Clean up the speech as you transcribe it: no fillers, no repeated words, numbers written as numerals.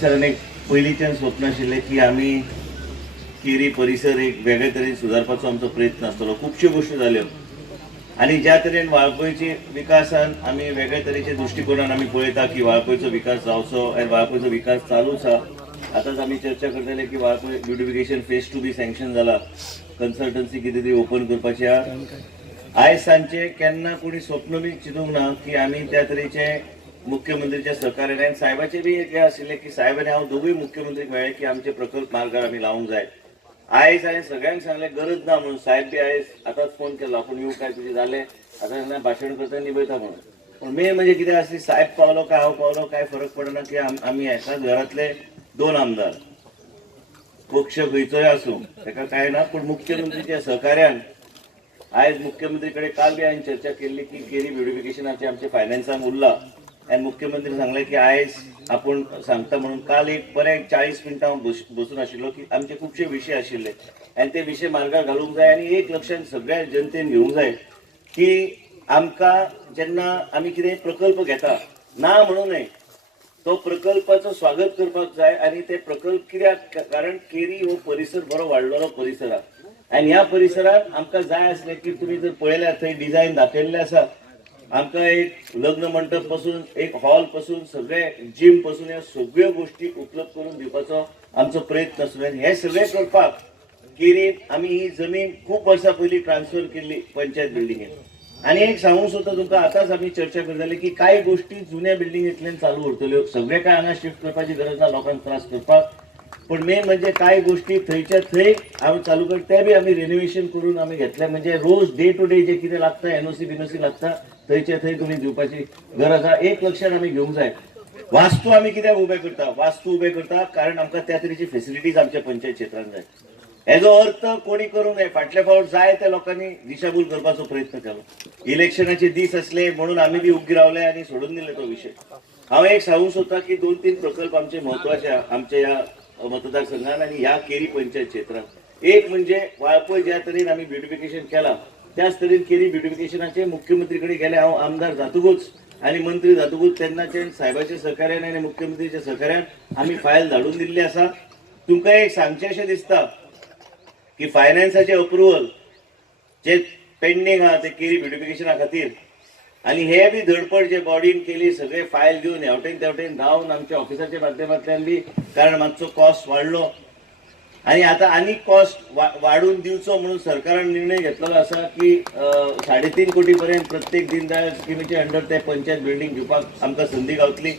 सरान एक पयलींच्यान स्वप्न आशिल्लें की आमी केरी परिसर एक वेगळे तरेन सुदारपाचो आमचो प्रयत्न आसतलो. खुबश्यो गोश्टी जाल्यो आनी ज्या तरेन वाळपयचे विकासान आमी वेगळे तरेचे दृश्टिकोनान आमी पळयता की वाळपयचो विकास जावचो आनी वाळपयचो विकास चालूच आसा. आतांच आमी चर्चा करतले की वाळपय ब्युटिफिकेशन फेज 2 बी सँक्शन जाला. कन्सल्टन्सी कितें तरी ओपन करपाची आहा. आयज सांजचे केन्ना कोणी स्वप्न बी चिंतूंक ना की आमी त्या तरेचे मुख्यमंत्रीच्या सहकार्यान आनी साहेबाचे बी एक आशिल्ले की साहेब आनी हांव दोगूय मुख्यमंत्रीक मेळ्ळे की आमचे प्रकल्प मार्गार आमी लावूंक जाय. आयज हांवें सगळ्यांक सांगलें गरज ना म्हणून. साहेब बी आयज आतांच फोन केलो आपूण येवं काय तुजें जालें आतां भाशण करता निभयता म्हणून. पूण मेन म्हणजे कितें आसली साहेब पावलो काय हांव पावलो काय फरक पडना की आमी एकाच घरांतले 2 आमदार पक्ष खंयचोय आसूं ताका कांय ना. पूण मुख्यमंत्रीच्या सहकार्यान आयज मुख्यमंत्री कडेन काल बी हांवें चर्चा केल्ली की केरी ब्युटिफिकेशनाचे आमचे फायनान्सान उरला आनी मुख्यमंत्री सांगले की आयज आपूण सांगता म्हणून. काल एक बरे 40 मिनटां बसून आशिल्लो की आमचे खुबशे विशय आशिल्ले आनी ते विशय मार्गार घालूंक जाय आनी एक लक्षात सगळ्या जनतेन घेवंक जाय की आमकां जेन्ना आमी कितें प्रकल्प घेता ना म्हणून न्हय तो प्रकल्पाचो स्वागत करपाक जाय. आनी ते प्रकल्प कित्याक कारण केरी हो परिसर बरो वाडलेलो परिसर आसा आनी ह्या परिसरात आमकां जाय आसलें की तुमी जर पळयल्यार थंय डिझायन दाखयल्ले आसा. आमकां एक लग्न मंडप पासून एक हॉल पासून सगळे जिम पासून ह्या सगळ्यो गोष्टी उपलब्ध करून दिवपाचो आमचो प्रयत्न आसलो. हे सगळे करपाक केरीन आमी ही जमीन खूब वर्सां पयलीं ट्रान्सफर केल्ली पंचायत बिल्डिंगेन. आनी एक सांगूंक सोदता तुमकां आतांच आमी चर्चा करताली की कांय गोश्टी जुन्या बिल्डिंगेंतल्यान चालू उरतल्यो. सगळे काय हांगा शिफ्ट करपाची गरज ना लोकांक त्रास करपाक. पण मेन म्हणजे कांय गोश्टी थंयच्या थंय आमी चालू करता ते बी आमी रिनोवेशन करून आमी घेतले. म्हणजे रोज डे टू डे जे कितें लागता एनओसी बिनोसी लागता थंयच्या थंय तुमी दिवपाची गरज आहा. एक लक्षात आमी घेवंक जाय. वास्तू आमी कित्याक उबे करता? वास्तू उबे करता कारण आमकां त्या तरेची फेसिलिटीज आमच्या पंचायत क्षेत्रांत जाय. हेजो अर्थ कोणी करूं नये. फाटल्या फावट जाय त्या लोकांनी दिशाभूल करपाचो प्रयत्न केलो. इलेक्शनाचे दीस असले म्हणून आमी बी उग्गी रावले आनी सोडून दिले तो विशय. हांव एक सांगूंक सोदता की 2-3 प्रकल्प आमचे म्हत्वाचे आमच्या ह्या मतदारसंघात आणि ह्या केरी पंचायत क्षेत्रात. एक म्हणजे वाळपय ज्या तरेन आमी ब्युटिफिकेशन केला त्याच तरेन केरी ब्युटिफिकेशनाचे मुख्यमंत्री कडेन गेले. हांव आमदार जातकूच आनी मंत्री जातकूच तेन्नाचे साहेबाच्या सहकार्यान आनी मुख्यमंत्रीच्या सहकार्यान आमी फायल धाडून दिल्ली आसा. तुमकां एक सांगचें अशें दिसता की फायनान्साचे अप्रुवल जे पेंडींग आहा ते केरी ब्युटिफिकेशना खातीर आनी हे बी धडपड जे बॉडीन केली सगळे फायल घेवन हेवटेन तेवटेन धांवन आमच्या ऑफिसाच्या माध्यमांतल्यान बी कारण मातसो कॉस्ट वाडलो आनी आतां आनीक कॉस्ट वाडून दिवचो म्हणून सरकारान निर्णय घेतलेलो आसा की 3.5 कोटी पर्यंत प्रत्येक दीनदयाळ स्किमीचे अंडर ते पंचायत बिल्डींग घेवपाक आमकां संदी गावतली.